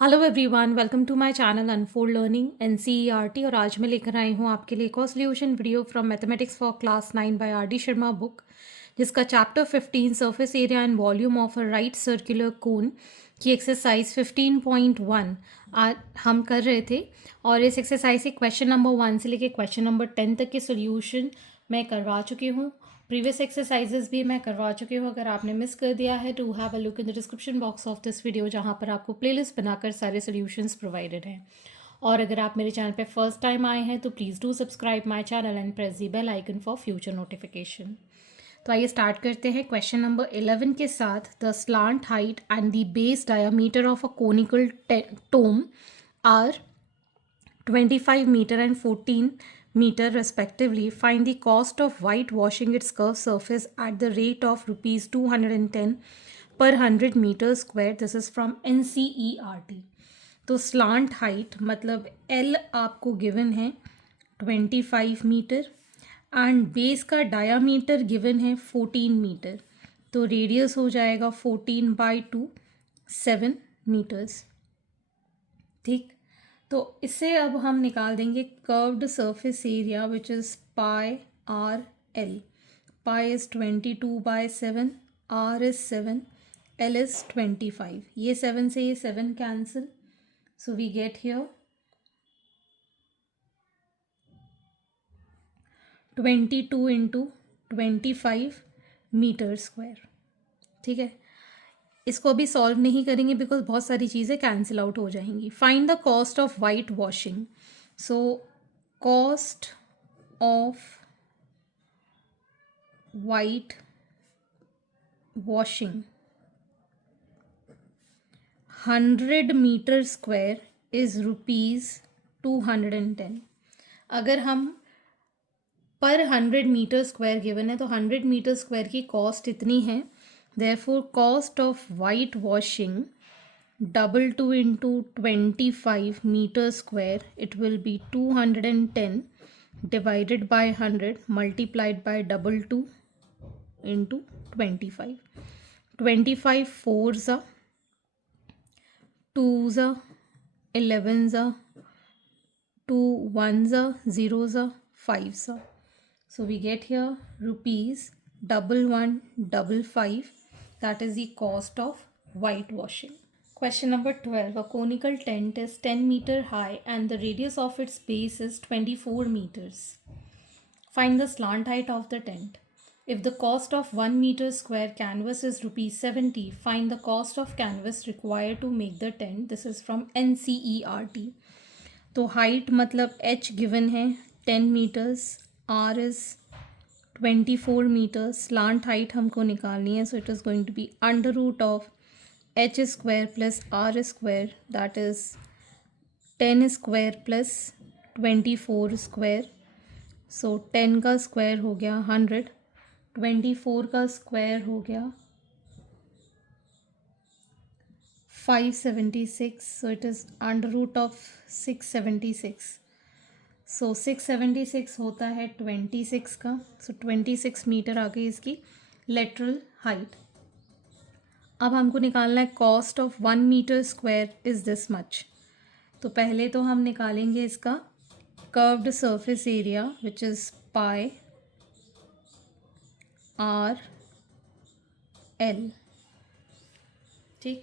Hello everyone, welcome to my channel unfold learning NCERT. और आज मैं लेकर आई हूँ आपके लिए एक और solution video from mathematics for class 9 by R D Sharma book, जिसका chapter 15 surface area and volume of a right circular cone की एक्सरसाइज 15.1 आज हम कर रहे थे। और इस एक्सरसाइज के क्वेश्चन नंबर 1 से लेकर क्वेश्चन नंबर 10 तक के सोल्यूशन मैं करवा चुकी हूँ। प्रीवियस एक्सरसाइजेस भी मैं करवा चुकी हूँ। अगर आपने मिस कर दिया है to have a look in the description box of this video, जहाँ पर आपको प्लेलिस्ट बनाकर सारे सोल्यूशंस प्रोवाइडेड हैं। और अगर आप मेरे चैनल पे फर्स्ट टाइम आए हैं तो please do subscribe my channel and press the bell icon for future notification. तो आइए स्टार्ट करते हैं क्वेश्चन नंबर 11 के साथ। The slant height and the base diameter of a conical tomb are 25 meter and 14 meter respectively. Find the cost of whitewashing its curved surface at the rate of rupees 210 per 100 meter square. This is from NCERT. तो slant height मतलब L आपको given है 25 metre and base का diameter given है 14 metre. तो radius हो जाएगा 14/2 7 metres. ठीक, तो इससे अब हम निकाल देंगे curved surface area which is pi are l. Pi is 22/7, r is 7, l is 25। ये 7 से ये 7 cancel, so we get here 22 into 25 metre square. ठीक है, इसको अभी सॉल्व नहीं करेंगे बिकॉज बहुत सारी चीज़ें कैंसिल आउट हो जाएंगी। Find the cost of whitewashing. So cost of whitewashing 100 metre square is ₹210। अगर हम पर 100 मीटर स्क्वायर गिवन है तो 100 मीटर स्क्वायर की कॉस्ट इतनी है। Therefore cost of white washing double 2 into 25 meter square, it will be 210 divided by 100 multiplied by double 2 into 25. 25 4s are 2s are 11s are 2 1s are 0s are 5s are. So we get here rupees 1155. That is the cost of whitewashing. Question number 12. A conical tent is 10 meter high and the radius of its base is 24 meters. Find the slant height of the tent. If the cost of 1 meter square canvas is ₹70, find the cost of canvas required to make the tent. This is from NCERT. तो height मतलब h given है 10 meters, r is 24 meters, slant height हमको निकालनी है, so it is going to be under root of h square plus r square, that is 10 square plus 24 square. So 10 का square हो गया 100, 24 का स्क्वायर हो गया 576. So it is under root of 676. So 676 होता है 26 का. So 26 मीटर आ गई इसकी लेटरल हाइट। अब हमको निकालना है cost of 1 metre square is this much. तो पहले तो हम निकालेंगे इसका curved surface area which is pi are l. ठीक,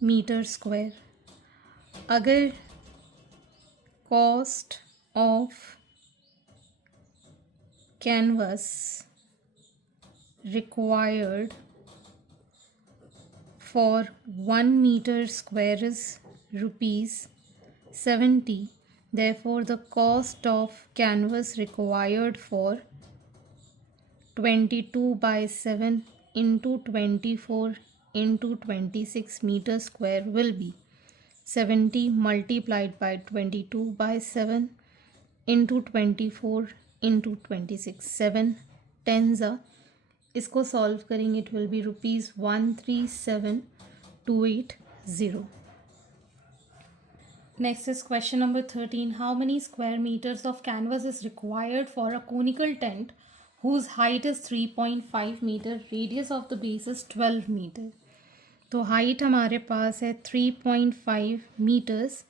मीटर स्क्वायर। अगर cost of canvas required for 1 meter square is ₹70. Therefore the cost of canvas required for 22/7 into 24 into 26 meter square will be 70 multiplied by 22/7 into 24 into 26. 7 tens are, इसको solve करेंगे it will B ₹137,280. Next is question number 13. How many square meters of canvas is required for a conical tent whose height is 3.5 meter, radius of the base is 12 meter? तो height हमारे पास है 3.5 metres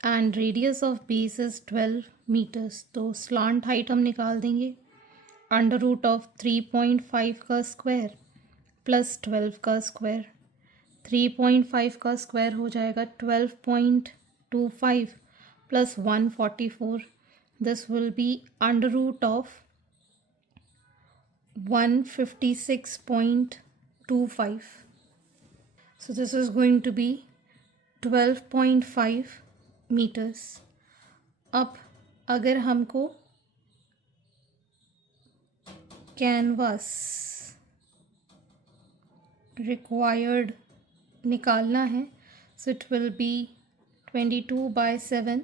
and radius of base is 12 metres. तो slant height हम निकाल देंगे, under root of 3.5 का square plus 12 का स्क्वायर। 3.5 का स्क्वायर हो जाएगा 12.25 plus 144। This will be under root of 156.25. So this is going to be 12.5 meters. अब अगर हमको कैनवास रिक्वायर्ड निकालना है, so it will be 22/7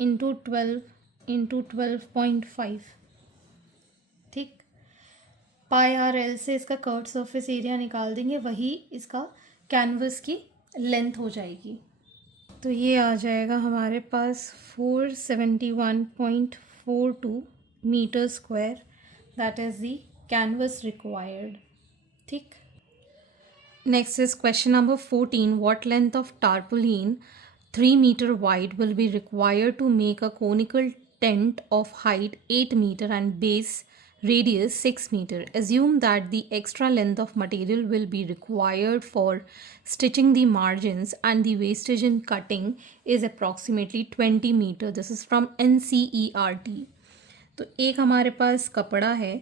into 12 into 12.5. ठीक, पाई आर एल से इसका कर्व्ड सरफेस एरिया निकाल देंगे, वही इसका कैनवस की लेंथ हो जाएगी। तो ये आ जाएगा हमारे पास 471.42 metre square, that is the canvas required. ठीक, next is question number 14। What length of tarpaulin 3 meter wide will be required to make a conical tent of height 8 meter and base radius 6 meter. Assume that the extra length of material will be required for stitching the margins and the wastage in cutting is approximately 20 meter. This is from NCERT. तो एक हमारे पास कपड़ा है,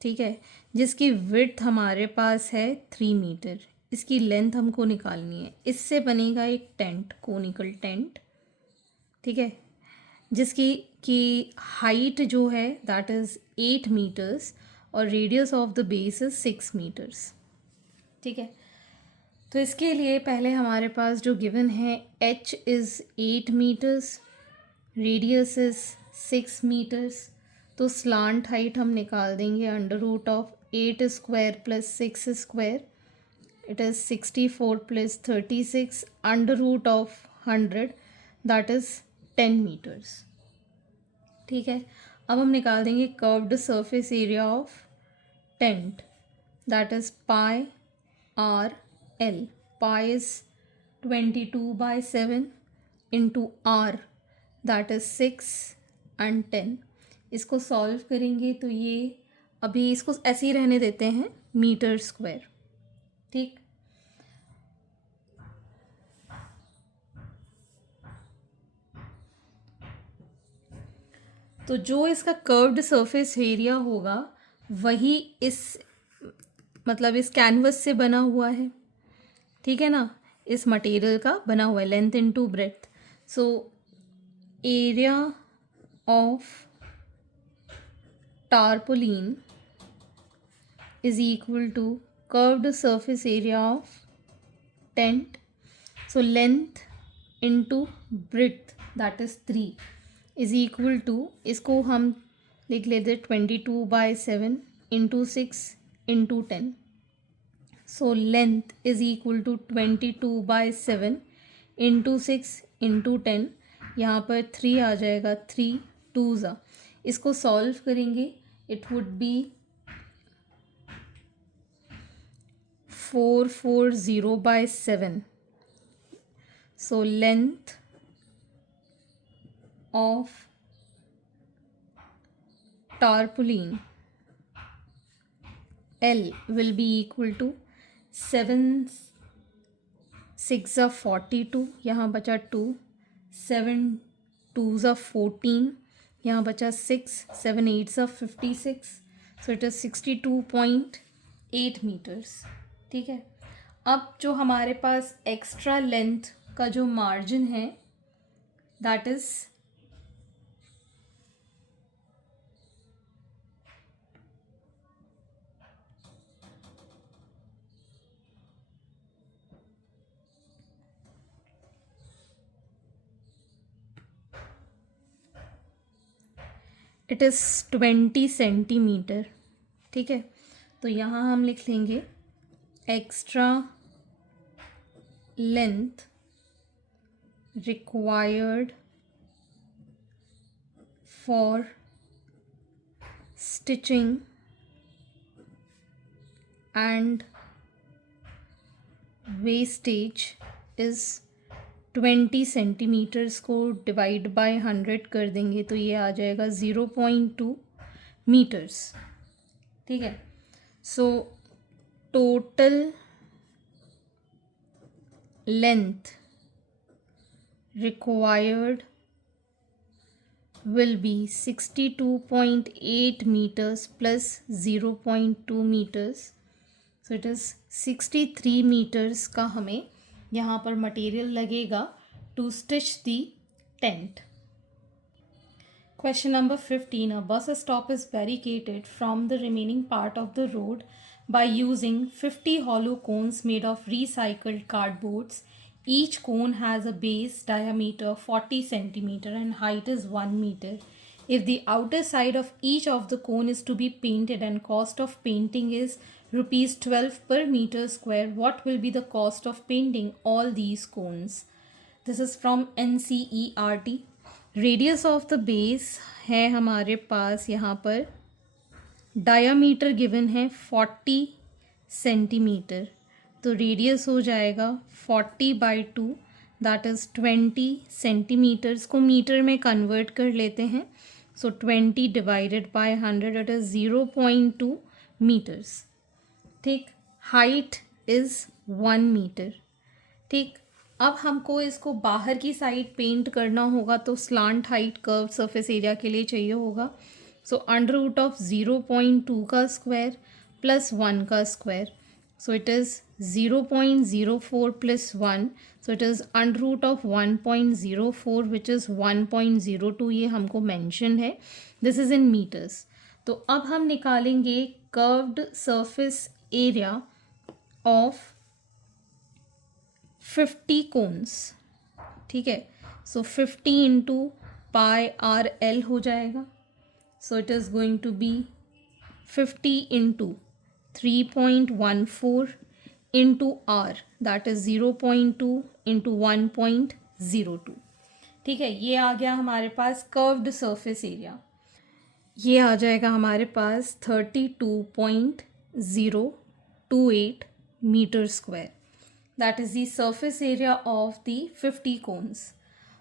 ठीक है, जिसकी width हमारे पास है 3 मीटर। इसकी लेंथ हमको निकालनी है। इससे बनेगा एक टेंट, कोनिकल टेंट, ठीक है, जिसकी की हाइट जो है दैट इज़ 8 मीटर्स और radius of the base is 6 metres. ठीक है, तो इसके लिए पहले हमारे पास जो गिवन है h is 8 metres, radius is 6 metres. तो स्लांट हाइट हम निकाल देंगे under root of 8 square plus 6 square, it is 64 plus 36 under root of 100, that is 10 meters. ठीक है, अब हम निकाल देंगे curved surface area of tent, that is pi are l. Pi is 22/7 into are, that is 6 and 10। इसको solve करेंगे तो ये अभी इसको ऐसे ही रहने देते हैं मीटर स्क्वायर। ठीक, तो जो इसका कर्व्ड सरफेस एरिया होगा वही इस मतलब इस कैनवस से बना हुआ है, ठीक है ना, इस मटेरियल का बना हुआ है, length into breadth. So area of tarpaulin is equal to curved surface area of tent, so length into breadth that is 3 is equal to, इसको हम लिख लेते 22/7 into 6 into 10। So length is equal to 22/7 into 6 into 10। यहाँ पर 3 आ जाएगा, 3 2s। इसको solve करेंगे, it would be 440/7। So length of tarpaulin L will be equal to 7 6 42, यहाँ बचा 2, 7 2s 14, यहाँ बचा 6, 7 8s 56, so it is 62.8 metres. ठीक है, अब जो हमारे पास एक्स्ट्रा लेंथ का जो मार्जिन है that is it is 20 centimetre. ठीक है, तो यहाँ हम लिख लेंगे extra length required for stitching and wastage is 20 centimetres को डिवाइड बाय 100 कर देंगे तो ये आ जाएगा 0.2 मीटर्स। ठीक है, so total length required will be 62.8 meters plus 0.2 meters, so it is 63 meters का हमें यहाँ पर मटेरियल लगेगा to stitch the tent. Question number 15. A bus stop is barricaded from the remaining part of the road by using 50 hollow cones made of recycled cardboards. Each cone has a base diameter 40 centimeter and height is 1 meter. If the outer side of each of the cone is to be painted and cost of painting is rupees 12 per meter square, what will be the cost of painting all these cones? This is from NCERT. Radius of the base है हमारे पास यहाँ पर, diameter given है 40 centimetre, तो radius हो जाएगा 40/2 that is 20 centimetres को metre में कन्वर्ट कर लेते हैं, so 20 divided by 100 it is 0.2 metres. ठीक, हाइट इज़ 1 मीटर। ठीक, अब हमको इसको बाहर की साइड पेंट करना होगा तो slant height curve surface area के लिए चाहिए होगा, सो अंडर रूट ऑफ 0.2 का स्क्वायर प्लस 1 का square, so it is 0.04 plus 1, so it is under root of 1.04 which is 1.02, ये हमको मैंशन है, दिस इज़ इन मीटर्स। तो अब हम निकालेंगे curved surface area of 50 cones. ठीक है, so 50 into pi are L हो जाएगा, so it is going to be 50 into 3.14 into are that is 0.2 into 1.02। ठीक है, ये आ गया हमारे पास कर्व्ड सरफेस एरिया, ये आ जाएगा हमारे पास 32.028 metre square, that is the surface area of the 50 cones.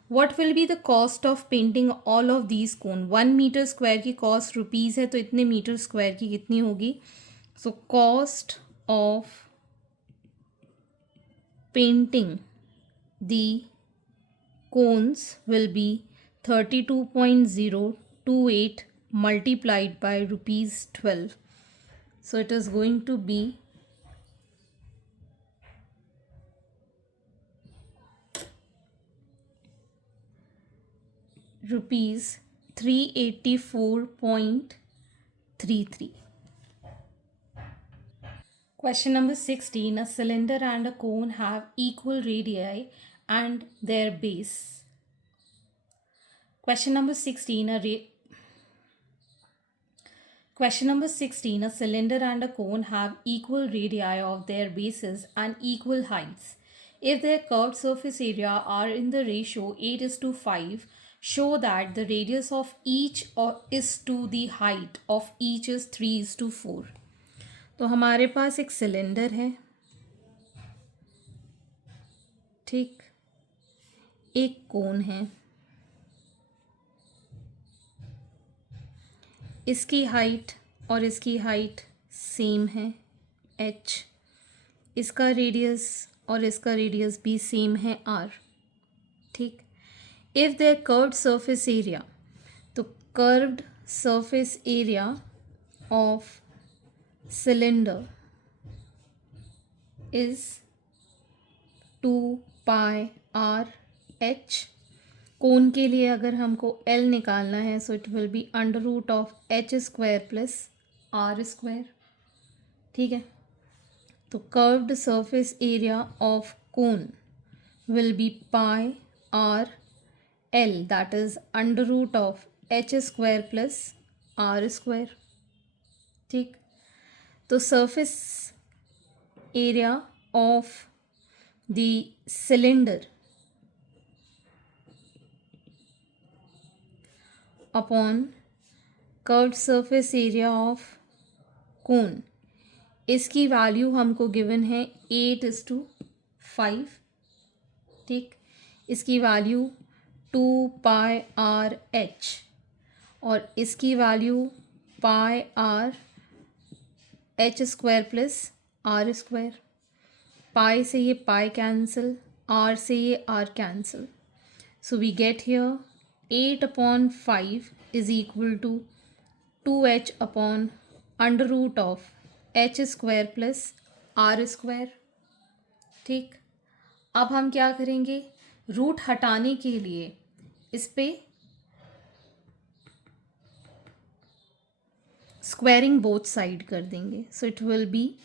What will be the cost of painting all of these cone? 1 meter square की cost रुपीज़ है, तो इतने मीटर स्क्वायर की कितनी होगी? So cost of painting the cones will be 32.028 multiplied by rupees 12. So it is going to be rupees 384.33. Question number 16. A cylinder and a cone have equal radii and their base. Question number 16. Question number 16. A cylinder and a cone have equal radii of their bases and equal heights. If their curved surface area are in the ratio 8:5, show that the radius of each is to the height of each is 3:4. तो हमारे पास एक cylinder है, ठीक, एक कोन है, इसकी height और इसकी हाइट सेम है h, इसका रेडियस और इसका रेडियस भी सेम है r। ठीक, if their curved surface area, तो curved surface area of cylinder is 2 pi r h, कोन के लिए अगर हमको L निकालना है so it will be under root of h square plus r square. ठीक है, तो curved surface area of cone will be pi r L that is under root of h square plus r square। ठीक, तो surface area of the cylinder upon curved surface area of cone, इसकी value हमको given है 8:5। 5, ठीक। इसकी value 2πr/h और इसकी value πr/h² plus r square. Pi से ये पाई कैंसिल, r से ये r cancel, so we get here 8/5 is equal to 2h/√h² plus r square, ठीक। अब हम क्या करेंगे, रूट हटाने के लिए इस पे स्क्वायरिंग बोथ साइड कर देंगे। So it will be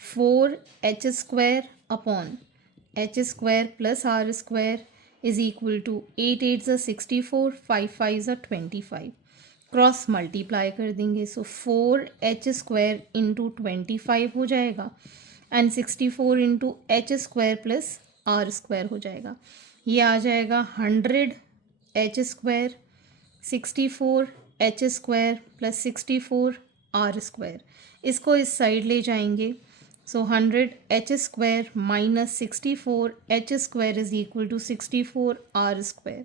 4h² plus r square is equal to 8 8 ज़ा 64, 5 5 ज़ा 25, क्रॉस मल्टीप्लाई कर देंगे। सो 4h² इंटू 25 हो जाएगा and 64 into h² plus r square हो जाएगा। ये आ जाएगा 100h², 64h² plus 64 r square. इसको इस साइड ले जाएंगे। So 100h² minus 64h² is equal to 64 r square.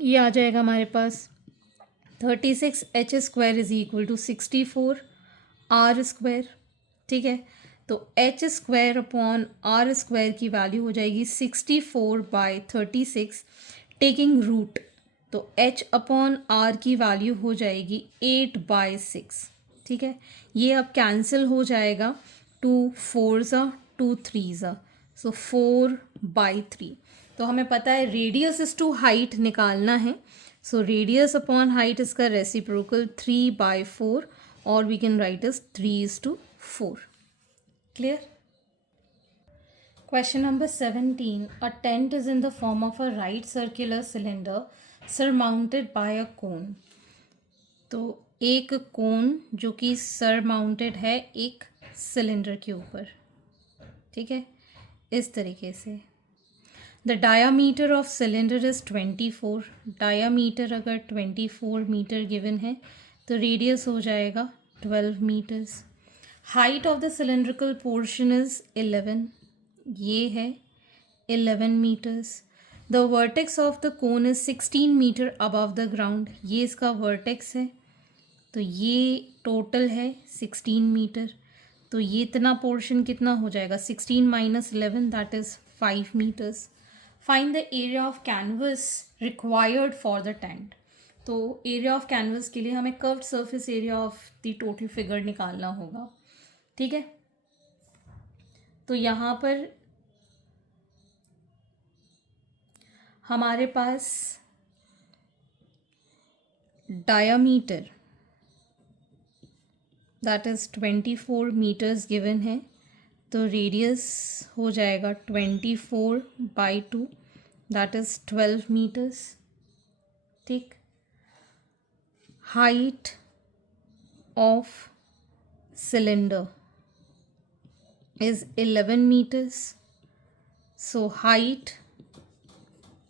ये आ जाएगा हमारे पास 36h² is equal to 64 r square, ठीक है। तो h²/r² की वैल्यू हो जाएगी 64/36 टेकिंग रूट। तो h/r की वैल्यू हो जाएगी 8/6, ठीक है। ये अब कैंसिल हो जाएगा, 2 4 ज़ा 2 3 ज़ा, सो 4/3। तो हमें पता है रेडियस इज टू हाइट निकालना है। सो रेडियस अपॉन हाइट इसका रेसिप्रोकल 3/4 और we can write is 3:4। Clear? Question number 17. A tent is in the form of a right circular cylinder surmounted by a cone. तो एक कोन जो कि surmounted है एक सिलेंडर के ऊपर, ठीक है, इस तरीके से। The diameter of cylinder is 24। Diameter अगर 24 मीटर गिवन है तो रेडियस हो जाएगा 12 metres. Height of the cylindrical portion is 11, ये है 11 metres. The vertex of the cone is 16 metre above the ground, ये इसका वर्टेक्स है। तो ये टोटल है 16 मीटर। तो ये इतना पोर्शन कितना हो जाएगा, 16 minus 11 that is 5 metres. Find the area of canvas required for the tent. तो एरिया ऑफ कैनवस के लिए हमें curved surface area of the total figure निकालना होगा, ठीक है। तो यहाँ पर हमारे पास diameter that is 24 metres given है। तो रेडियस हो जाएगा 24/2 दैट इज़ 12 मीटर्स, ठीक। Height of cylinder is 11 meters. So height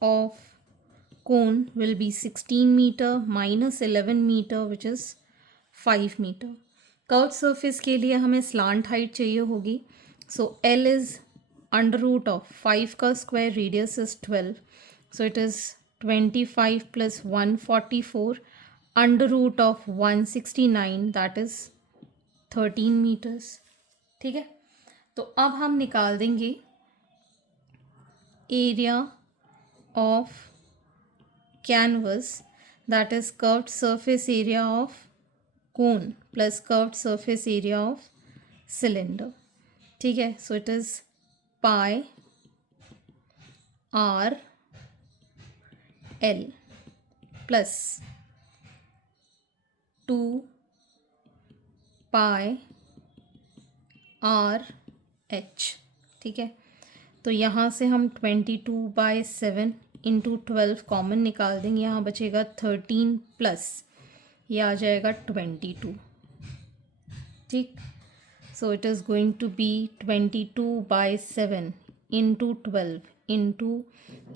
of cone will be 16 meter minus 11 meter which is 5 meter. Curved surface के लिए हमें slant height चाहिए होगी. So L is under root of 5 का square, radius is 12. So it is 25 plus 144 under root of 169 that is 13 meters, ठीक है। तो अब हम निकाल देंगे area of canvas that is curved surface area of cone plus curved surface area of cylinder, ठीक है। So it is pi R L plus 2 pi R H, ठीक है। तो यहाँ से हम 22/7 इंटू 12 कॉमन निकाल देंगे, यहाँ बचेगा 13 प्लस ये आ जाएगा 22, ठीक। So it is going to be 22/7 into 12 into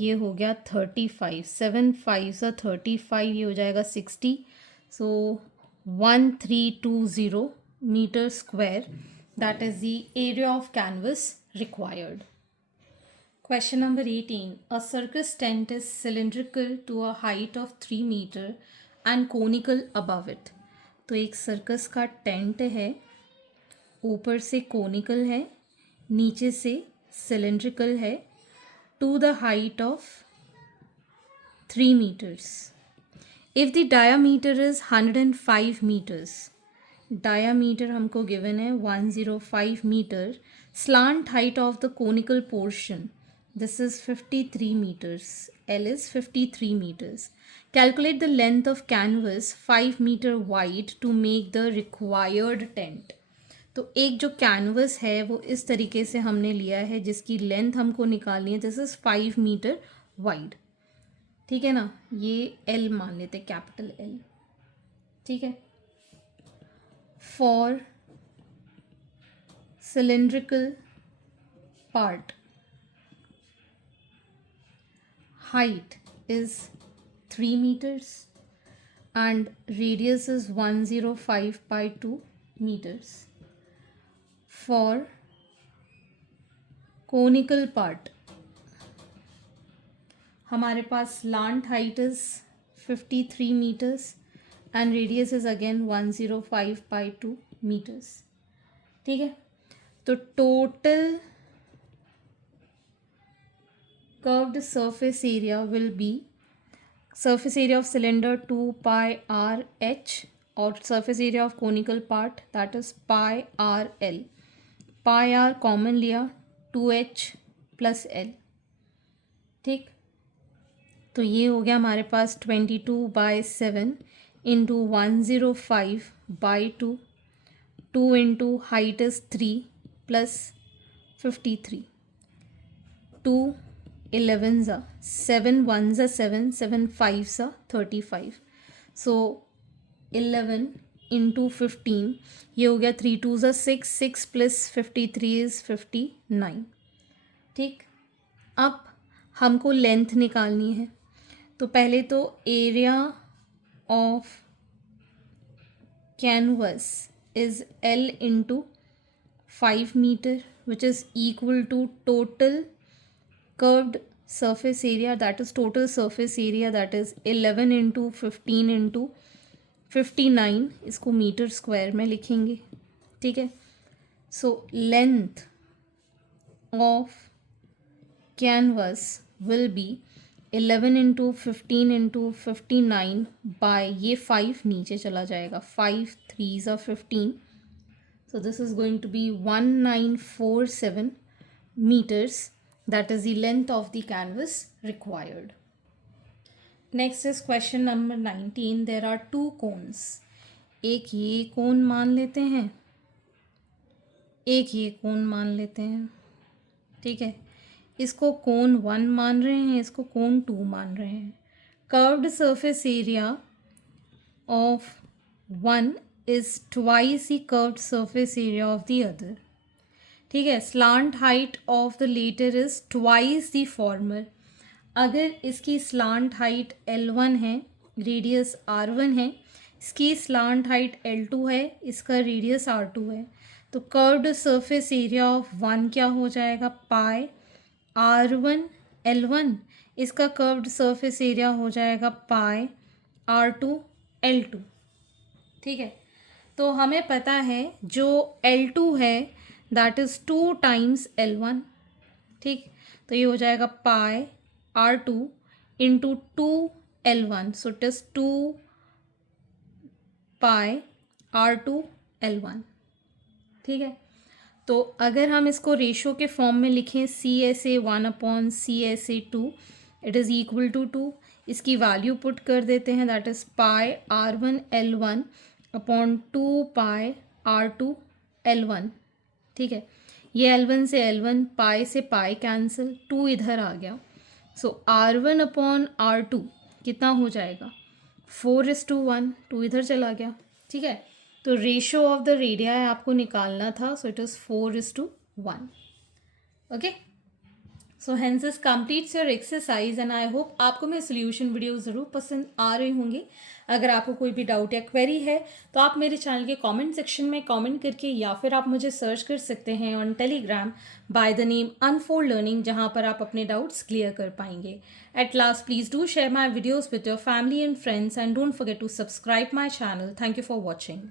ये हो गया 35, 7 5 सा 35, ये हो जाएगा 60। So 1320 metre square that is the area of canvas required. Question number 18. A circus tent is cylindrical to a height of 3 meter and conical above it. तो एक circus का टेंट है, ऊपर से कोनिकल है, नीचे से सिलेंड्रिकल है, to the height of 3 meters. If the diameter is 105 meters, diameter हमको given है 105 meter, slant height of the conical portion, this is 53 meters, L is 53 meters. Calculate the length of canvas 5 meter wide to make the required tent. तो एक जो canvas है वो इस तरीके से हमने लिया है जिसकी लेंथ हमको निकालनी है, दिस इज़ 5 मीटर वाइड. ठीक है ना, ये L मान लेते, कैपिटल L. ठीक है. For cylindrical part height is 3 meters and radius is 105 by 2 meters. For conical part हमारे पास slant height is 53 meters and radius is again 105 by 2 meters. ठीक है. तो total curved surface area will be surface area of cylinder 2 pi r h or surface area of conical part, that is pi r l. pi r common लिया, 2h plus l. ठीक. तो ये हो गया हमारे पास 22/7 into 105 by 2, 2 into height is 3 plus 53, 2 11 ज़ा 7 1 ज़ा 7 7 5 ज़ा 35. सो 11 इंटू 15, ये हो गया 3 2 ज़ा 6 6 प्लस 53 इज़ 59. ठीक. अब हमको लेंथ निकालनी है. तो पहले तो area of canvas is L into 5 metre which is equal to total curved surface area, that is total surface area, that is 11 into 15 into 59, इसको मीटर स्क्वायर में लिखेंगे. ठीक है. So length of canvas will be 11 into 15 into 59 by ये 5 नीचे चला जाएगा, 5 3s are 15. So this is going to be 1947 meters. That is the length of the canvas required. Next is question number 19. There are 2 cones. एक ये कोन मान लेते हैं, एक ये कोन मान लेते हैं. ठीक है. इसको कोन 1 मान रहे हैं, इसको कोन 2 मान रहे हैं. Curved surface area of one is twice the curved surface area of the other. ठीक है. Slant height of the latter is twice the former. अगर इसकी स्लांट हाइट L1 है, रेडियस R1 है, इसकी स्लांट हाइट L2 है, इसका radius R2 है, तो कर्व्ड सरफेस एरिया ऑफ 1 क्या हो जाएगा, पाई R1 L1. इसका कर्व्ड सरफेस एरिया हो जाएगा पाई R2 L2. ठीक है. तो हमें पता है जो L2 है दैट इज़ 2 times L1. ठीक. तो ये हो जाएगा पाई R2 into 2 L1. So it is 2 pi R2 L1. ठीक है. तो अगर हम इसको रेशो के फॉर्म में लिखें, CSA 1/CSA 2, it is equal to 2. इसकी वैल्यू पुट कर देते हैं, that is pi R1 L1 upon 2 pi R2 L1. ठीक है. ये L1 से L1, पाई से पाई कैंसिल, 2 इधर आ गया. सो R1 अपॉन R2 कितना हो जाएगा, 4:1. 2 इधर चला गया. ठीक है. तो रेशो ऑफ द रेडियाई आपको निकालना था, सो it is 4:1. Okay. So hence this completes your exercise and I hope आपको मेरे सोल्यूशन वीडियो ज़रूर पसंद आ रहे होंगे। अगर आपको कोई भी डाउट या क्वेरी है तो आप मेरे चैनल के कमेंट सेक्शन में कमेंट करके या फिर आप मुझे सर्च कर सकते हैं on Telegram by the name Unfold Learning, जहाँ पर आप अपने डाउट्स क्लियर कर पाएंगे। At last please do share my videos with your family and friends and don't forget to subscribe my channel. Thank you for watching.